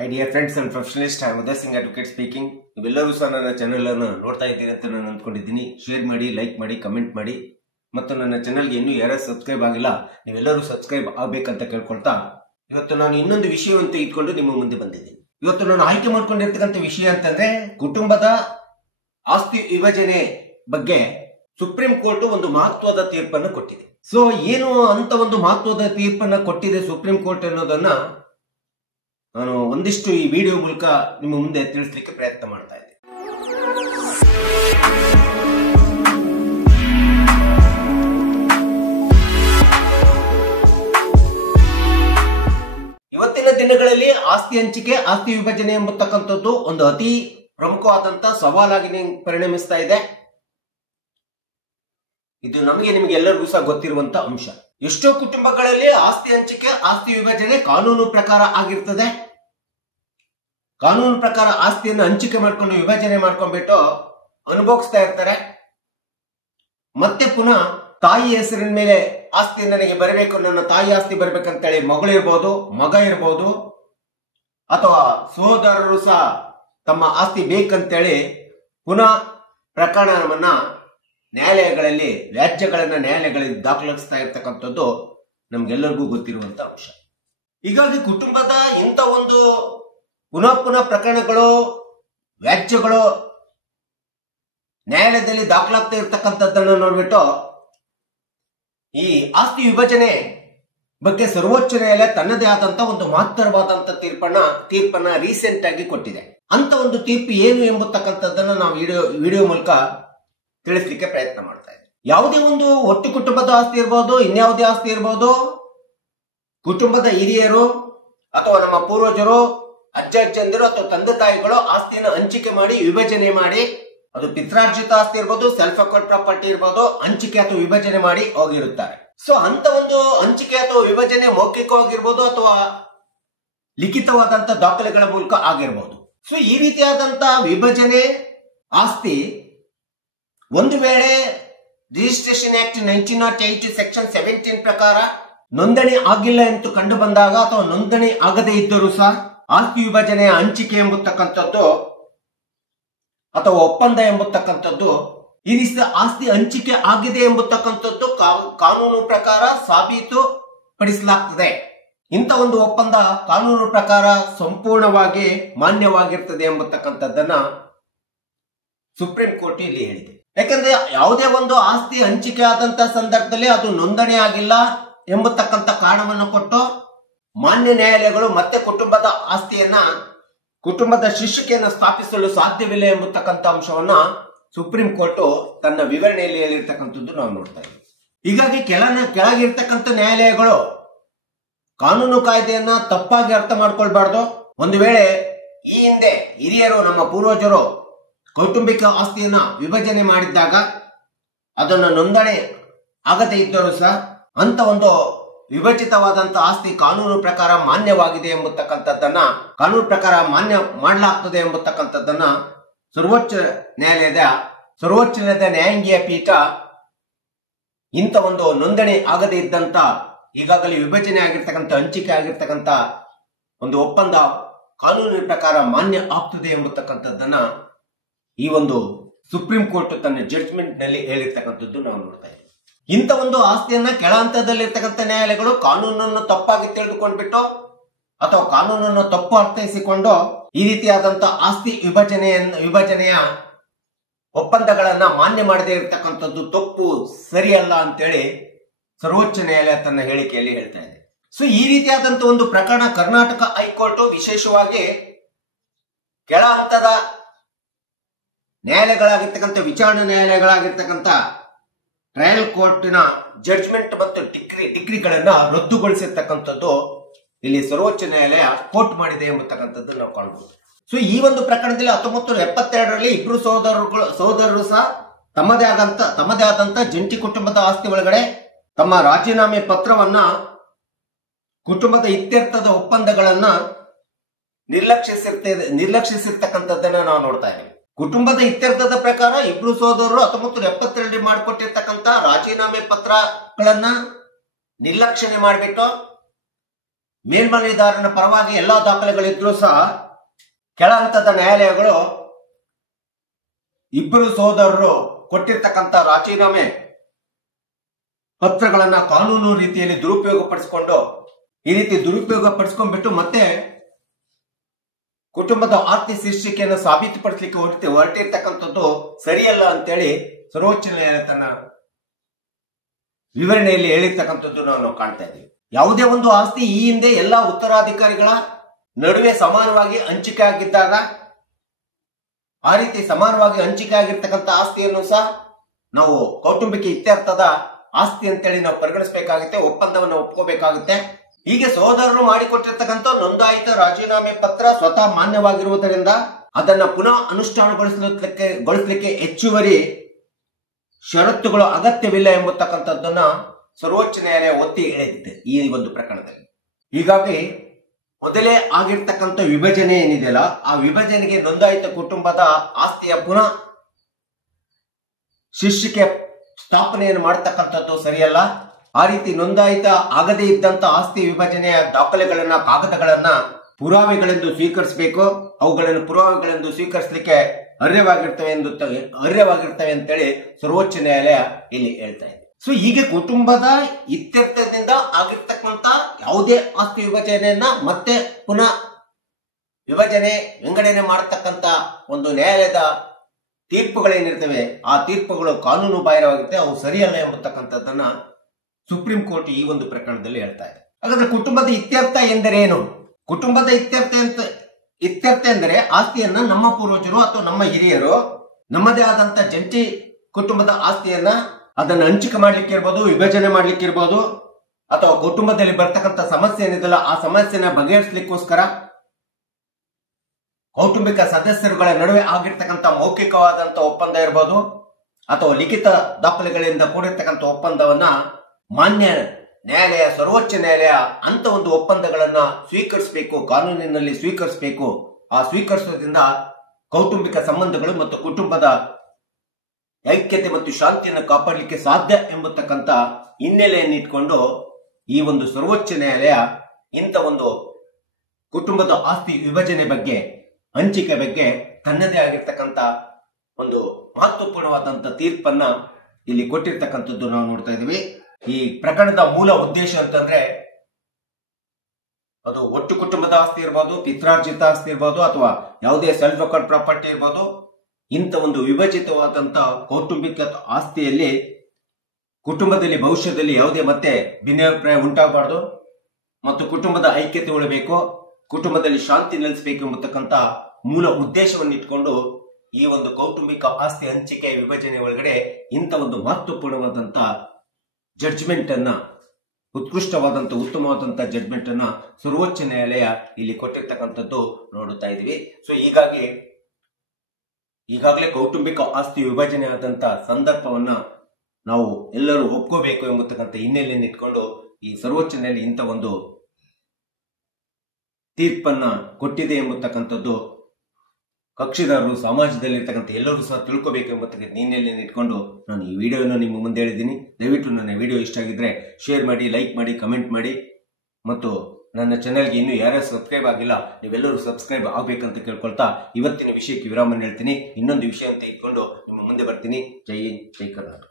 My dear friends and professionalist I Uday Singh advocate speaking. ನೀವೆಲ್ಲರೂ ಸಹ ನನ್ನ ಚಾನೆಲ್ ಅನ್ನು ನೋಡ್ತಾ ಇದ್ದೀರಿ ಅಂತ ನಾನು ಅಂದ್ಕೊಂಡಿದ್ದೀನಿ. ಶೇರ್ ಮಾಡಿ, ಲೈಕ್ ಮಾಡಿ, ಕಮೆಂಟ್ ಮಾಡಿ ಮತ್ತು ನನ್ನ ಚಾನೆಲ್ಗೆ ಇನ್ನೂ ಯಾರು ಸಬ್ಸ್ಕ್ರೈಬ್ ಆಗಿಲ್ಲ ನೀವೆಲ್ಲರೂ ಸಬ್ಸ್ಕ್ರೈಬ್ ಆಗಬೇಕಂತ ಕೇಳ್ಕೊಳ್ತಾ ಇವತ್ತು ನಾನು ಇನ್ನೊಂದು ವಿಷಯವಂತ ಇಟ್ಕೊಂಡು ನಿಮ್ಮ ಮುಂದೆ ಬಂದಿದ್ದೀನಿ. ಇವತ್ತು ನಾನು ಆಯ್ಕೆ ಮಾಡ್ಕೊಂಡಿರ್ತಕ್ಕಂಥ ವಿಷಯ ಅಂತಂದ್ರೆ ಕುಟುಂಬದ ಆಸ್ತಿ ವಿಭಜನೆ ಬಗ್ಗೆ ಸುಪ್ರೀಂ ಕೋರ್ಟ್ ಒಂದು ಮಹತ್ವದ ತೀರ್ಪನ್ನು ಕೊಟ್ಟಿದೆ. ಸೊ ಏನು ಅಂತ ಒಂದು ಮಹತ್ವದ ತೀರ್ಪನ್ನು ಕೊಟ್ಟಿದೆ ಸುಪ್ರೀಂ ಕೋರ್ಟ್ ಅನ್ನೋದನ್ನ ನಾನು ಒಂದಿಷ್ಟು ಈ ವಿಡಿಯೋ ಮೂಲಕ ನಿಮ್ಮ ಮುಂದೆ ತಿಳಿಸ್ಲಿಕ್ಕೆ ಪ್ರಯತ್ನ ಮಾಡ್ತಾ ಇದ್ದೀನಿ. ಇವತ್ತಿನ ದಿನಗಳಲ್ಲಿ ಆಸ್ತಿ ಹಂಚಿಕೆ, ಆಸ್ತಿ ವಿಭಜನೆ ಎಂಬತಕ್ಕಂಥದ್ದು ಒಂದು ಅತಿ ಪ್ರಮುಖವಾದಂತಹ ಸವಾಲಾಗಿ ಪರಿಣಮಿಸ್ತಾ ಇದೆ. ಇದು ನಿಮಗೆ ಎಲ್ಲರಿಗೂ ಸಹ ಗೊತ್ತಿರುವಂತ ಅಂಶ. ಎಷ್ಟೋ ಕುಟುಂಬಗಳಲ್ಲಿ ಆಸ್ತಿ ಹಂಚಿಕೆ, ಆಸ್ತಿ ವಿಭಜನೆ ಕಾನೂನು ಪ್ರಕಾರ ಆಗಿರ್ತದೆ. ಕಾನೂನು ಪ್ರಕಾರ ಆಸ್ತಿಯನ್ನು ಹಂಚಿಕೆ ಮಾಡ್ಕೊಂಡು ವಿಭಜನೆ ಮಾಡ್ಕೊಂಡ್ಬಿಟ್ಟು ಅನುಭವಿಸ್ತಾ ಇರ್ತಾರೆ. ಮತ್ತೆ ಪುನಃ ತಾಯಿ ಹೆಸರಿನ ಮೇಲೆ ಆಸ್ತಿ ನನಗೆ ಬರಬೇಕು, ನನ್ನ ತಾಯಿ ಆಸ್ತಿ ಬರ್ಬೇಕಂತೇಳಿ ಮಗಳು ಇರ್ಬೋದು, ಮಗ ಇರ್ಬೋದು, ಅಥವಾ ಸಹೋದರರು ಸಹ ತಮ್ಮ ಆಸ್ತಿ ಬೇಕಂತೇಳಿ ಪುನಃ ಪ್ರಕರಣವನ್ನ ನ್ಯಾಯಾಲಯಗಳಲ್ಲಿ, ವ್ಯಾಜ್ಯಗಳನ್ನ ನ್ಯಾಯಾಲಯಗಳಲ್ಲಿ ದಾಖಲಿಸ್ತಾ ಇರ್ತಕ್ಕಂಥದ್ದು ನಮ್ಗೆಲ್ಲರಿಗೂ ಗೊತ್ತಿರುವಂತ ಅಂಶ. ಹೀಗಾಗಿ ಕುಟುಂಬದ ಇಂಥ ಒಂದು ಪುನಃ ಪ್ರಕರಣಗಳು, ವ್ಯಾಜ್ಯಗಳು ನ್ಯಾಯಾಲಯದಲ್ಲಿ ದಾಖಲಾಗ್ತಾ ಇರ್ತಕ್ಕಂಥದ್ದನ್ನು ನೋಡ್ಬಿಟ್ಟು ಈ ಆಸ್ತಿ ವಿಭಜನೆ ಬಗ್ಗೆ ಸರ್ವೋಚ್ಚ ನ್ಯಾಯಾಲಯ ತನ್ನದೇ ಆದಂತ ಒಂದು ಮಹತ್ತರವಾದಂತ ತೀರ್ಪನ್ನ ರೀಸೆಂಟ್ ಆಗಿ ಕೊಟ್ಟಿದೆ. ಅಂತ ಒಂದು ತೀರ್ಪು ಏನು ಎಂಬತಕ್ಕಂಥದ್ದನ್ನ ನಾವು ವಿಡಿಯೋ ಮೂಲಕ ತಿಳಿಸ್ಲಿಕ್ಕೆ ಪ್ರಯತ್ನ ಮಾಡ್ತಾ ಇದ್ದೀವಿ. ಯಾವುದೇ ಒಂದು ಒಟ್ಟು ಕುಟುಂಬದ ಆಸ್ತಿ ಇರ್ಬೋದು, ಇನ್ಯಾವುದೇ ಆಸ್ತಿ ಇರ್ಬೋದು, ಕುಟುಂಬದ ಹಿರಿಯರು ಅಥವಾ ನಮ್ಮ ಪೂರ್ವಜರು, ಅಜ್ಜಂದಿರು ಅಥವಾ ತಂದೆ ತಾಯಿಗಳು ಆಸ್ತಿಯನ್ನು ಹಂಚಿಕೆ ಮಾಡಿ, ವಿಭಜನೆ ಮಾಡಿ, ಅದು ಪಿತ್ರಾರ್ಜಿತ ಆಸ್ತಿ ಇರ್ಬೋದು, ಸೆಲ್ಫ್ ಅಕ್ವೈರ್ಡ್ ಪ್ರಾಪರ್ಟಿ ಇರ್ಬೋದು, ಹಂಚಿಕೆ ಅಥವಾ ವಿಭಜನೆ ಮಾಡಿ ಹೋಗಿರುತ್ತಾರೆ. ಸೊ ಅಂತ ಒಂದು ಹಂಚಿಕೆ ಅಥವಾ ವಿಭಜನೆ ಮೌಖಿಕವಾಗಿರ್ಬೋದು ಅಥವಾ ಲಿಖಿತವಾದಂತ ದಾಖಲೆಗಳ ಮೂಲಕ ಆಗಿರ್ಬೋದು. ಸೊ ಈ ರೀತಿಯಾದಂತಹ ವಿಭಜನೆ ಆಸ್ತಿ ಒಂದು ವೇಳೆ ರಿಜಿಸ್ಟ್ರೇಷನ್ ಆಕ್ಟ್ 1908 ಸೆಕ್ಷನ್ 17 ಪ್ರಕಾರ ನೋಂದಣಿ ಆಗಿಲ್ಲ ಎಂದು ಕಂಡು ಬಂದಾಗ ಅಥವಾ ನೋಂದಣಿ ಆಗದೇ ಇದ್ದರೂ ಸಹ ಆಸ್ತಿ ವಿಭಜನೆಯ ಹಂಚಿಕೆ ಎಂಬತಕ್ಕಂಥದ್ದು ಅಥವಾ ಒಪ್ಪಂದ ಎಂಬತಕ್ಕಂಥದ್ದು, ಈ ರೀತಿಯ ಆಸ್ತಿ ಹಂಚಿಕೆ ಆಗಿದೆ ಎಂಬತಕ್ಕಂಥದ್ದು ಕಾನೂನು ಪ್ರಕಾರ ಸಾಬೀತುಪಡಿಸಲಾಗ್ತದೆ. ಇಂಥ ಒಂದು ಒಪ್ಪಂದ ಕಾನೂನು ಪ್ರಕಾರ ಸಂಪೂರ್ಣವಾಗಿ ಮಾನ್ಯವಾಗಿರ್ತದೆ ಎಂಬತಕ್ಕಂಥದ್ದನ್ನ ಸುಪ್ರೀಂ ಕೋರ್ಟ್ ಇಲ್ಲಿ ಹೇಳಿದೆ. ಯಾಕಂದ್ರೆ ಯಾವುದೇ ಒಂದು ಆಸ್ತಿ ಹಂಚಿಕೆ ಆದಂತ ಸಂದರ್ಭದಲ್ಲಿ ಅದು ನೋಂದಣಿ ಆಗಿಲ್ಲ ಎಂಬತಕ್ಕಂಥ ಕಾರಣವನ್ನು ಕೊಟ್ಟು ಮಾನ್ಯ ನ್ಯಾಯಾಲಯಗಳು ಮತ್ತೆ ಕುಟುಂಬದ ಶೀರ್ಷಿಕೆಯನ್ನು ಸ್ಥಾಪಿಸಲು ಸಾಧ್ಯವಿಲ್ಲ ಎಂಬತಕ್ಕಂಥ ಅಂಶವನ್ನ ಸುಪ್ರೀಂ ಕೋರ್ಟ್ ತನ್ನ ವಿವರಣೆಯಲ್ಲಿ ಹೇಳಿರ್ತಕ್ಕಂಥದ್ದು ನಾವು ನೋಡ್ತಾ ಇದ್ದೀವಿ. ಹೀಗಾಗಿ ಕೆಳಗಿರ್ತಕ್ಕಂಥ ನ್ಯಾಯಾಲಯಗಳು ಕಾನೂನು ಕಾಯ್ದೆಯನ್ನ ತಪ್ಪಾಗಿ ಅರ್ಥ ಮಾಡ್ಕೊಳ್ಬಾರ್ದು. ಒಂದು ವೇಳೆ ಈ ಹಿಂದೆ ಹಿರಿಯರು, ನಮ್ಮ ಪೂರ್ವಜರು ಕೌಟುಂಬಿಕ ಆಸ್ತಿಯನ್ನ ವಿಭಜನೆ ಮಾಡಿದ್ದಾಗ ಅದನ್ನು ನೋಂದಣಿ ಆಗದೇ ಇದ್ದರೂ ಸಹ ಅಂತ ಒಂದು ವಿಭಜಿತವಾದಂತ ಆಸ್ತಿ ಕಾನೂನು ಪ್ರಕಾರ ಮಾನ್ಯವಾಗಿದೆ ಎಂಬತಕ್ಕಂಥದ್ದನ್ನ, ಕಾನೂನು ಪ್ರಕಾರ ಮಾನ್ಯ ಮಾಡಲಾಗ್ತದೆ ಎಂಬತಕ್ಕಂಥದ್ದನ್ನ ಸರ್ವೋಚ್ಚ ನ್ಯಾಯಾಲಯದ ನ್ಯಾಯಾಂಗೀಯ ಪೀಠ ಇಂಥ ಒಂದು ನೋಂದಣಿ ಆಗದೇ ಇದ್ದಂತ, ಈಗಾಗಲೇ ವಿಭಜನೆ ಆಗಿರ್ತಕ್ಕಂಥ, ಹಂಚಿಕೆ ಆಗಿರ್ತಕ್ಕಂಥ ಒಂದು ಒಪ್ಪಂದ ಕಾನೂನಿನ ಪ್ರಕಾರ ಮಾನ್ಯ ಆಗ್ತದೆ ಎಂಬತಕ್ಕಂಥದ್ದನ್ನ ಈ ಒಂದು ಸುಪ್ರೀಂ ಕೋರ್ಟ್ ತನ್ನ ಜಡ್ಜ್ಮೆಂಟ್ ನಲ್ಲಿ ಹೇಳಿರ್ತಕ್ಕಂಥದ್ದು ನಾವು ನೋಡ್ತಾ ಇದ್ದೀವಿ. ಇಂಥ ಒಂದು ಆಸ್ತಿಯನ್ನ ಕೆಳ ಹಂತದಲ್ಲಿರ್ತಕ್ಕಂಥ ನ್ಯಾಯಾಲಯಗಳು ಕಾನೂನನ್ನು ತಪ್ಪಾಗಿ ತಿಳಿದುಕೊಂಡ್ಬಿಟ್ಟು ಅಥವಾ ಕಾನೂನನ್ನು ತಪ್ಪು ಅರ್ಥೈಸಿಕೊಂಡು ಈ ರೀತಿಯಾದಂತ ಆಸ್ತಿ ವಿಭಜನೆಯ ಒಪ್ಪಂದಗಳನ್ನ ಮಾನ್ಯ ಮಾಡದೇ ಇರತಕ್ಕಂಥದ್ದು ತಪ್ಪು, ಸರಿಯಲ್ಲ ಅಂತೇಳಿ ಸರ್ವೋಚ್ಚ ನ್ಯಾಯಾಲಯ ತನ್ನ ಹೇಳಿಕೆಯಲ್ಲಿ ಹೇಳ್ತಾ ಇದೆ. ಸೊ ಈ ರೀತಿಯಾದಂತ ಒಂದು ಪ್ರಕರಣ ಕರ್ನಾಟಕ ಹೈಕೋರ್ಟ್ ವಿಶೇಷವಾಗಿ ಕೆಳ ಹಂತದ ನ್ಯಾಯಾಲಯಗಳಾಗಿರ್ತಕ್ಕಂಥ, ವಿಚಾರಣಾ ನ್ಯಾಯಾಲಯಗಳಾಗಿರ್ತಕ್ಕಂಥ ಟ್ರಯಲ್ ಕೋರ್ಟಿನ ಜಡ್ಜ್ಮೆಂಟ್ ಮತ್ತು ಡಿಗ್ರಿಗಳನ್ನ ರದ್ದುಗೊಳಿಸಿರ್ತಕ್ಕಂಥದ್ದು ಇಲ್ಲಿ ಸರ್ವೋಚ್ಚ ನ್ಯಾಯಾಲಯ ಕೋರ್ಟ್ ಮಾಡಿದೆ ಎಂಬತಕ್ಕಂಥದ್ದು ನಾವು ಕಾಣಬಹುದು. ಸೊ ಈ ಒಂದು ಪ್ರಕರಣದಲ್ಲಿ 1972ರಲ್ಲಿ ಇಬ್ರು ಸಹೋದರರು ಸಹ ತಮ್ಮದೇ ಆದಂತ ಜಂಟಿ ಕುಟುಂಬದ ಆಸ್ತಿ ಒಳಗಡೆ ತಮ್ಮ ರಾಜೀನಾಮೆ ಪತ್ರವನ್ನ, ಕುಟುಂಬದ ಇತ್ಯರ್ಥದ ಒಪ್ಪಂದಗಳನ್ನ ನಿರ್ಲಕ್ಷಿಸಿರ್ತಕ್ಕಂಥದ್ದನ್ನ ನಾವು ನೋಡ್ತಾ ಇದ್ದೀವಿ. ಕುಟುಂಬದ ಇತ್ಯರ್ಥದ ಪ್ರಕಾರ ಇಬ್ರು ಸಹೋದರರು 1972ರಲ್ಲಿ ಮಾಡಿಕೊಟ್ಟಿರ್ತಕ್ಕಂಥ ರಾಜೀನಾಮೆ ಪತ್ರಗಳನ್ನ ನಿರ್ಲಕ್ಷಣೆ ಮಾಡಿಬಿಟ್ಟು ಮೇಲ್ಮನೆದಾರನ ಪರವಾಗಿ ಎಲ್ಲಾ ದಾಖಲೆಗಳಿದ್ರೂ ಸಹ ಕೆಳ ಹಂತದ ನ್ಯಾಯಾಲಯಗಳು ಇಬ್ಬರು ಸಹೋದರರು ಕೊಟ್ಟಿರ್ತಕ್ಕಂಥ ರಾಜೀನಾಮೆ ಪತ್ರಗಳನ್ನ ಕಾನೂನು ರೀತಿಯಲ್ಲಿ ದುರುಪಯೋಗ ಪಡಿಸಿಕೊಂಡು ಈ ರೀತಿ ದುರುಪಯೋಗ ಪಡಿಸ್ಕೊಂಡ್ಬಿಟ್ಟು ಮತ್ತೆ ಕುಟುಂಬದ ಆಸ್ತಿ ಶೀರ್ಷಿಕೆಯನ್ನು ಸಾಬೀತುಪಡಿಸಲಿಕ್ಕೆ ಹೊರಟಿರ್ತಕ್ಕಂಥದ್ದು ಸರಿಯಲ್ಲ ಅಂತೇಳಿ ಸರ್ವೋಚ್ಚ ನ್ಯಾಯಾಲಯ ತನ್ನ ವಿವರಣೆಯಲ್ಲಿ ಹೇಳಿರ್ತಕ್ಕಂಥದ್ದು ನಾವು ಕಾಣ್ತಾ ಇದ್ದೀವಿ. ಯಾವುದೇ ಒಂದು ಆಸ್ತಿ ಈ ಹಿಂದೆ ಎಲ್ಲಾ ಉತ್ತರಾಧಿಕಾರಿಗಳ ನಡುವೆ ಸಮಾನವಾಗಿ ಹಂಚಿಕೆ ಆಗಿದ್ದಾಗ ಆ ರೀತಿ ಸಮಾನವಾಗಿ ಹಂಚಿಕೆ ಆಗಿರ್ತಕ್ಕಂಥ ಆಸ್ತಿಯನ್ನು ಸಹ ನಾವು ಕೌಟುಂಬಿಕ ಇತ್ಯರ್ಥದ ಆಸ್ತಿ ಅಂತೇಳಿ ನಾವು ಪರಿಗಣಿಸಬೇಕಾಗುತ್ತೆ, ಒಪ್ಪಂದವನ್ನು ಒಪ್ಕೋಬೇಕಾಗುತ್ತೆ. ಹೀಗೆ ಸಹೋದರರು ಮಾಡಿಕೊಟ್ಟಿರ್ತಕ್ಕಂಥ ನೋಂದಾಯಿತ ರಾಜೀನಾಮೆ ಪತ್ರ ಸ್ವತಃ ಮಾನ್ಯವಾಗಿರುವುದರಿಂದ ಅದನ್ನ ಪುನಃ ಅನುಷ್ಠಾನಗೊಳಿಸಲಿಕ್ಕೆ ಹೆಚ್ಚುವರಿ ಷರತ್ತುಗಳು ಅಗತ್ಯವಿಲ್ಲ ಎಂಬತಕ್ಕಂಥದ್ದನ್ನ ಸರ್ವೋಚ್ಚ ನ್ಯಾಯಾಲಯ ಒತ್ತಿ ಹೇಳಿದೆ ಈ ಒಂದು ಪ್ರಕರಣದಲ್ಲಿ. ಹೀಗಾಗಿ ಮೊದಲೇ ಆಗಿರ್ತಕ್ಕಂಥ ವಿಭಜನೆ ಏನಿದೆಯಲ್ಲ, ಆ ವಿಭಜನೆಗೆ ನೋಂದಾಯಿತ ಕುಟುಂಬದ ಆಸ್ತಿಯ ಪುನಃ ಶೀರ್ಷಿಕೆ ಸ್ಥಾಪನೆಯನ್ನು ಮಾಡತಕ್ಕಂಥದ್ದು ಸರಿಯಲ್ಲ. ಆ ರೀತಿ ನೋಂದಾಯಿತ ಆಗದೇ ಇದ್ದಂತ ಆಸ್ತಿ ವಿಭಜನೆಯ ದಾಖಲೆಗಳನ್ನ, ಕಾಗದಗಳನ್ನ ಪುರಾವೆಗಳೆಂದು ಸ್ವೀಕರಿಸಬೇಕು. ಅವುಗಳನ್ನು ಪುರಾವೆಗಳೆಂದು ಸ್ವೀಕರಿಸಲಿಕ್ಕೆ ಅರ್ಹವಾಗಿರ್ತವೆ ಅಂತೇಳಿ ಸರ್ವೋಚ್ಚ ನ್ಯಾಯಾಲಯ ಇಲ್ಲಿ ಹೇಳ್ತಾ ಇದೆ. ಸೊ ಹೀಗೆ ಕುಟುಂಬದ ಇತ್ಯರ್ಥದಿಂದ ಆಗಿರ್ತಕ್ಕಂಥ ಯಾವುದೇ ಆಸ್ತಿ ವಿಭಜನೆಯನ್ನ ಮತ್ತೆ ಪುನಃ ವಿಂಗಡಣೆ ಮಾಡತಕ್ಕಂಥ ಒಂದು ನ್ಯಾಯಾಲಯದ ತೀರ್ಪುಗಳೇನಿರ್ತವೆ ಆ ತೀರ್ಪುಗಳು ಕಾನೂನು ಬಾಹಿರವಾಗಿರ್ತವೆ, ಅವು ಸರಿಯಲ್ಲ ಎಂಬತಕ್ಕಂಥದ್ದನ್ನ ಸುಪ್ರೀಂ ಕೋರ್ಟ್ ಈ ಒಂದು ಪ್ರಕರಣದಲ್ಲಿ ಹೇಳ್ತಾ ಇದೆ. ಹಾಗಾದ್ರೆ ಕುಟುಂಬದ ಇತ್ಯರ್ಥ ಎಂದರೇನು? ಕುಟುಂಬದ ಇತ್ಯರ್ಥ ಎಂದರೆ ಆಸ್ತಿಯನ್ನ ನಮ್ಮ ಪೂರ್ವಜರು ಅಥವಾ ನಮ್ಮ ಹಿರಿಯರು ನಮ್ಮದೇ ಆದಂತ ಜಂಟಿ ಕುಟುಂಬದ ಆಸ್ತಿಯನ್ನ ಅದನ್ನ ಹಂಚಿಕೆ ಮಾಡ್ಲಿಕ್ಕೆ ಇರ್ಬೋದು, ವಿಭಜನೆ ಮಾಡ್ಲಿಕ್ಕೆ ಇರ್ಬೋದು, ಅಥವಾ ಕುಟುಂಬದಲ್ಲಿ ಬರ್ತಕ್ಕಂಥ ಸಮಸ್ಯೆ ಏನಿದೆಯಲ್ಲ ಆ ಸಮಸ್ಯೆನ ಬಗೆಹರಿಸಲಿಕ್ಕೋಸ್ಕರ ಕೌಟುಂಬಿಕ ಸದಸ್ಯರುಗಳ ನಡುವೆ ಆಗಿರ್ತಕ್ಕಂಥ ಮೌಖಿಕವಾದಂತ ಒಪ್ಪಂದ ಇರ್ಬೋದು ಅಥವಾ ಲಿಖಿತ ದಾಖಲೆಗಳಿಂದ ಕೂಡಿರ್ತಕ್ಕಂಥ ಒಪ್ಪಂದವನ್ನ ಮಾನ್ಯ ನ್ಯಾಯಾಲಯ, ಸರ್ವೋಚ್ಚ ನ್ಯಾಯಾಲಯ ಅಂತ ಒಂದು ಒಪ್ಪಂದಗಳನ್ನ ಸ್ವೀಕರಿಸಬೇಕು, ಕಾನೂನಿನಲ್ಲಿ ಸ್ವೀಕರಿಸಬೇಕು. ಆ ಸ್ವೀಕರಿಸೋದ್ರಿಂದ ಕೌಟುಂಬಿಕ ಸಂಬಂಧಗಳು ಮತ್ತು ಕುಟುಂಬದ ಐಕ್ಯತೆ ಮತ್ತು ಶಾಂತಿಯನ್ನು ಕಾಪಾಡಲಿಕ್ಕೆ ಸಾಧ್ಯ ಎಂಬತಕ್ಕಂಥ ಹಿನ್ನೆಲೆಯನ್ನು ಇಟ್ಕೊಂಡು ಈ ಒಂದು ಸರ್ವೋಚ್ಚ ನ್ಯಾಯಾಲಯ ಇಂಥ ಒಂದು ಕುಟುಂಬದ ಆಸ್ತಿ ವಿಭಜನೆ ಬಗ್ಗೆ, ಹಂಚಿಕೆ ಬಗ್ಗೆ ತನ್ನದೇ ಆಗಿರ್ತಕ್ಕಂಥ ಒಂದು ಮಹತ್ವಪೂರ್ಣವಾದಂತ ತೀರ್ಪನ್ನ ಇಲ್ಲಿ ಕೊಟ್ಟಿರ್ತಕ್ಕಂಥದ್ದು ನಾವು ನೋಡ್ತಾ ಇದೀವಿ. ಈ ಪ್ರಕರಣದ ಮೂಲ ಉದ್ದೇಶ ಅಂತಂದ್ರೆ ಅದು ಒಟ್ಟು ಕುಟುಂಬದ ಆಸ್ತಿ ಇರ್ಬೋದು, ಪಿತ್ರಾರ್ಜಿತ ಆಸ್ತಿ ಇರ್ಬೋದು, ಅಥವಾ ಯಾವುದೇ ಸೆಲ್ಫ್ ರೆಕಾರ್ಡ್ ಪ್ರಾಪರ್ಟಿ ಇರ್ಬೋದು, ಇಂಥ ಒಂದು ವಿಭಜಿತವಾದಂತ ಕೌಟುಂಬಿಕ ಆಸ್ತಿಯಲ್ಲಿ ಕುಟುಂಬದಲ್ಲಿ ಭವಿಷ್ಯದಲ್ಲಿ ಯಾವುದೇ ಮತ್ತೆ ಭಿನ್ನಾಭಿಪ್ರಾಯ ಉಂಟಾಗಬಾರ್ದು ಮತ್ತು ಕುಟುಂಬದ ಐಕ್ಯತೆ ಉಳಿಬೇಕು, ಕುಟುಂಬದಲ್ಲಿ ಶಾಂತಿ ನೆಲೆಸಬೇಕು ಎಂಬತಕ್ಕಂಥ ಮೂಲ ಉದ್ದೇಶವನ್ನು ಇಟ್ಕೊಂಡು ಈ ಒಂದು ಕೌಟುಂಬಿಕ ಆಸ್ತಿ ಹಂಚಿಕೆ ವಿಭಜನೆ ಒಳಗಡೆ ಇಂಥ ಒಂದು ಮಹತ್ವಪೂರ್ಣವಾದಂತ ಜಡ್ಜ್ಮೆಂಟ್ ಅನ್ನ, ಉತ್ಕೃಷ್ಟವಾದಂತ ಉತ್ತಮವಾದಂತ ಜಡ್ಜ್ಮೆಂಟ್ ಅನ್ನ ಸರ್ವೋಚ್ಚ ನ್ಯಾಯಾಲಯ ಇಲ್ಲಿ ಕೊಟ್ಟಿರ್ತಕ್ಕಂಥದ್ದು ನೋಡುತ್ತಾ ಇದೀವಿ. ಸೊ ಈಗಾಗಲೇ ಕೌಟುಂಬಿಕ ಆಸ್ತಿ ವಿಭಜನೆ ಆದಂತ ಸಂದರ್ಭವನ್ನ ನಾವು ಎಲ್ಲರೂ ಒಪ್ಕೋಬೇಕು ಎಂಬತಕ್ಕಂಥ ಹಿನ್ನೆಲೆಯನ್ನು ಇಟ್ಕೊಂಡು ಈ ಸರ್ವೋಚ್ಚ ನ್ಯಾಯಾಲಯ ಇಂಥ ಒಂದು ತೀರ್ಪನ್ನ ಕೊಟ್ಟಿದೆ ಎಂಬತಕ್ಕಂಥದ್ದು ಕಕ್ಷಿದಾರರು, ಸಮಾಜದಲ್ಲಿರ್ತಕ್ಕಂಥ ಎಲ್ಲರೂ ಸಹ ತಿಳ್ಕೋಬೇಕು ಎಂಬತಕ್ಕಂಥ ಹಿನ್ನೆಲೆಯನ್ನು ಇಟ್ಕೊಂಡು ನಾನು ಈ ವಿಡಿಯೋನ ನಿಮ್ಮ ಮುಂದೆ ಹೇಳಿದ್ದೀನಿ. ದಯವಿಟ್ಟು ನನ್ನ ವಿಡಿಯೋ ಇಷ್ಟ ಆಗಿದ್ರೆ ಶೇರ್ ಮಾಡಿ, ಲೈಕ್ ಮಾಡಿ, ಕಮೆಂಟ್ ಮಾಡಿ ಮತ್ತು ನನ್ನ ಚಾನೆಲ್ಗೆ ಇನ್ನೂ ಯಾರ್ಯಾರು ಸಬ್ಸ್ಕ್ರೈಬ್ ಆಗಿಲ್ಲ ನೀವೆಲ್ಲರೂ ಸಬ್ಸ್ಕ್ರೈಬ್ ಆಗ್ಬೇಕಂತ ಕೇಳ್ಕೊಳ್ತಾ ಇವತ್ತಿನ ವಿಷಯಕ್ಕೆ ವಿರಾಮ ಹೇಳ್ತೀನಿ. ಇನ್ನೊಂದು ವಿಷಯ ಅಂತ ಇಟ್ಕೊಂಡು ನಿಮ್ಮ ಮುಂದೆ ಬರ್ತೀನಿ. ಜೈ ಹಿಂದ್, ಜೈ ಕರ್ನಾಟಕ.